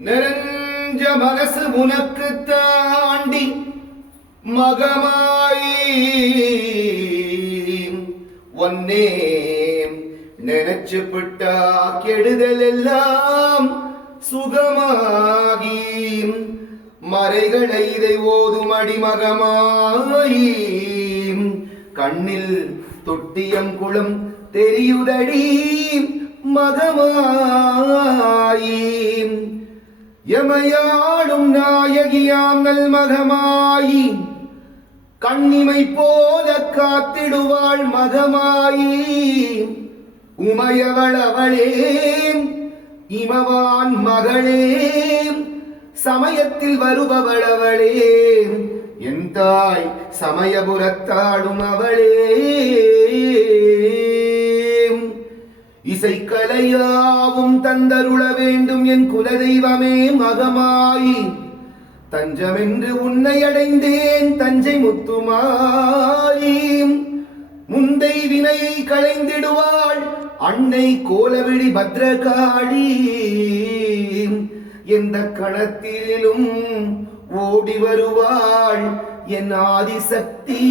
நிறைஞ்ச மனசு உனக்கு தாண்டி மகமாயி ஒன்னே நினைச்சு விட்டா கெடுதல் எல்லாம் சுகமாகி மறைகளை இதை ஓதும் அடிமகமாயி கண்ணில் தொட்டியம் குளம் தெரியுதடி மகமாயி எமையாடும் நாயகியாம் நல் மகமாயி கண்ணிமை போல காத்திடுவாள் மகமாயி உமையவள் அவளே இமவான் மகளே சமயத்தில் வருபவள் அவளே என் தாய் சமயபுரத்தாடும் அவளே இசைக்கலையாவும் தந்தருள வேண்டும் என் குலதெய்வமே மகமாயி தஞ்சமென்று உன்னை அடைந்தேன் தஞ்சை முத்துமாரி முந்தை வினையை களைந்திடுவாள் அன்னை கோலவிழி பத்ரகாளி எந்த கணத்திலும் ஓடி வருவாள் என் ஆதிசக்தி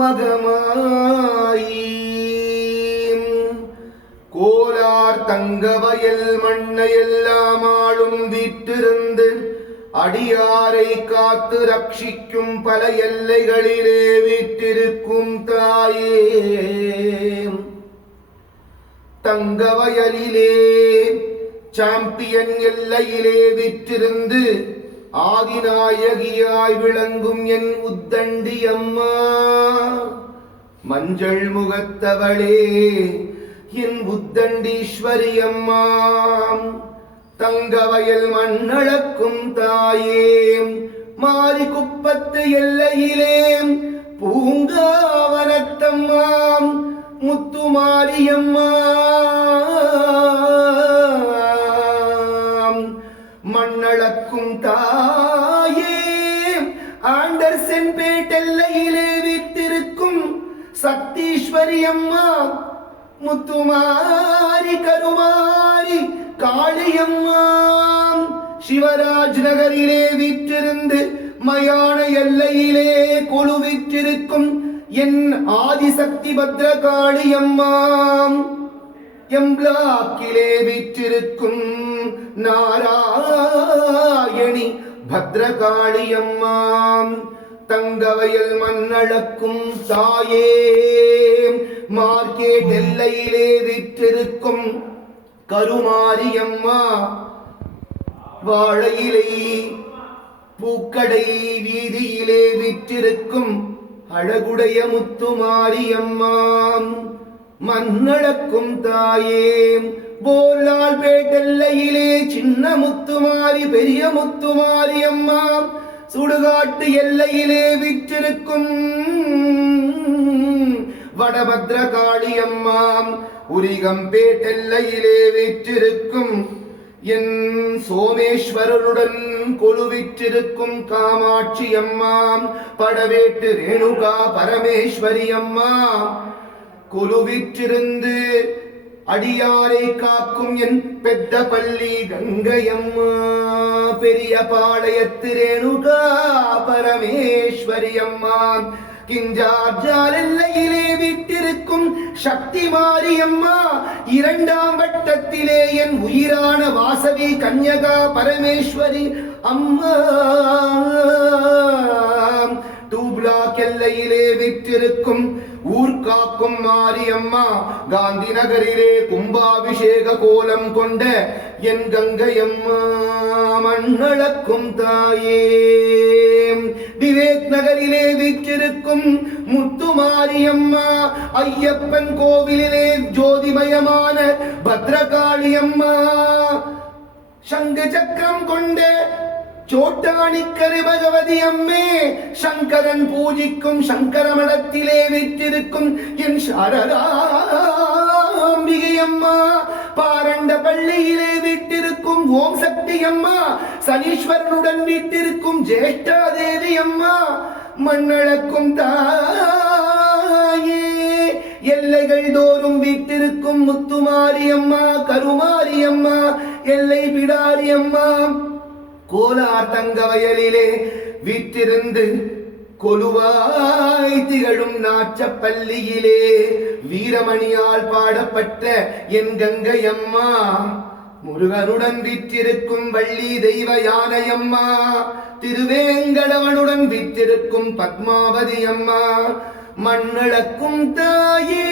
மகமாயி கோலார் தங்க வயல் மண்ணையெல்லாம் ஆளும் வீட்டிருந்து அடியாரை காத்து ரட்சிக்கும் பல எல்லைகளிலே வீட்டிருக்கும் தாயே தங்க வயலிலே சாம்பியன் எல்லையிலே விற்றிருந்து ஆதிநாயகியாய் விளங்கும் என் உத்தண்டி அம்மா மஞ்சள் முகத்தவளே என் உத்தண்டீஸ்வரி அம்மா தங்கவயல் மண்ணளக்கும் தாயே மாரி குப்பத்து எல்லையிலே பூங்காவனத்தம்மாம் முத்துமாரியம்மா மண்ணளக்கும் தாயே ஆண்டர்சன் பேட்டெல்லையிலே விட்டிருக்கும் சக்தீஸ்வரி அம்மா முத்துமாரி கருமாரி காளியம்மா சிவராஜ் நகரிலே விற்றிருந்து மயான எல்லையிலே கொலுவிற்றிருக்கும் என் ஆதிசக்தி பத்ரகாளியம்மா எம்பிளாக்கிலே விற்றிருக்கும் நாராயணி பத்ரகாளியம்மா தங்கவயல் மண்ணளக்கும் தாயே மார்க்கெட் எல்லையிலே விற்றிருக்கும் கருமாரியம்மா வாழையிலே பூக்கடை வீதியிலே விற்றிருக்கும் அழகுடைய முத்துமாரியம்மா மண்ணளக்கும் தாயே போலால் பேட்டெல்லையிலே சின்ன முத்துமாரி பெரிய முத்துமாரியம்மா சுடுகாட்டு எல்லையிலே விற்றிருக்கும் வடபத்ரகாளியம்மா உரிகம்பேட்டெல்லையிலே விற்றிருக்கும் என் சோமேஸ்வரருடன் கொலுவிற்றிருக்கும் காமாட்சி அம்மா படவேட்டு ரேணுகா பரமேஸ்வரி அம்மா கொலுவிற்றிருந்து அடியாரை காக்கும் என் பெத்த பள்ளி கங்கையம்மா பெரிய பாளையத்து ரேணுகா பரமேஸ்வரி அம்மா கிஞ்சார்ஜால் எல்லையிலே விட்டிருக்கும் சக்தி மாரியம்மா இரண்டாம் வட்டத்திலே என் உயிரான வாசவி கன்யகா பரமேஸ்வரி அம்மா டூ பிளாக் எல்லையிலே விற்றிருக்கும் ஊர்காக்கும் மாரியம்மா காந்தி நகரிலே கும்பாபிஷேக கோலம் கொண்ட என் கங்கையம்மா மண்ணளக்கும் தாயே விவேக் நகரிலே விற்றிருக்கும் முத்துமாரியம்மா ஐயப்பன் கோவிலிலே ஜோதிமயமான பத்ரகாளியம்மா சங்கு சக்கரம் கொண்ட சோட்டானிக்கரை பகவதி அம்மே சங்கரன் பூஜிக்கும் சங்கரமடத்திலே விற்றிருக்கும் என் சாரதாம்பிகை அம்மா பாரண்ட பள்ளியிலே விட்டிருக்கும் ஓம் சக்தி அம்மா சனீஸ்வரனுடன் விட்டிருக்கும் ஜேஷ்டா தேவி அம்மா மண்ணளக்கும் தாயே எல்லைகள் தோறும் வீட்டிருக்கும் முத்துமாரியம்மா கருமாரியம்மா எல்லை பிடாரியம்மா கோலார் தங்க வயலிலே வீற்றிருந்து கொலுவாய் திகழும் நாச்சப்பள்ளியிலே வீரமணியால் பாடப்பட்ட என் கங்கையம்மா முருகனுடன் வீற்றிருக்கும் வள்ளி தெய்வ யானையம்மா திருவேங்கடவனுடன் வீற்றிருக்கும் பத்மாவதி அம்மா மண்ணளக்கும் தாயே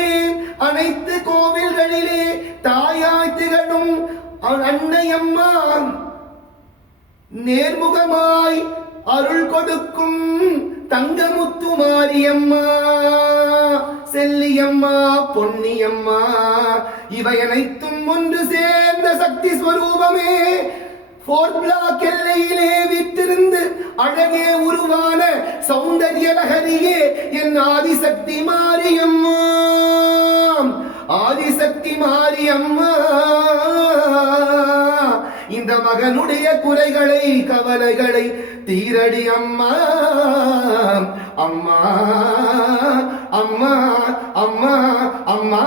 அனைத்து கோவில்களிலே தாயாய் திகழும் அன்னையம்மா நேர்முகமாய் அருள் கொடுக்கும் தங்கமுத்து மாரியம்மா செல்லியம்மா பொன்னியம்மா இவை அனைத்தும் ஒன்று சேர்ந்த சக்தி ஸ்வரூபமே போர்த் பிளாக் எல்லையிலே விட்டிருந்து அழகே உருவான சௌந்தர்ய நகரியே என் ஆதிசக்தி மாரியம்மா ஆதிசக்தி மாரியம்மா இந்த மகனுடைய குறைகளை கவலைகளை தீரடி அம்மா அம்மா அம்மா அம்மா அம்மா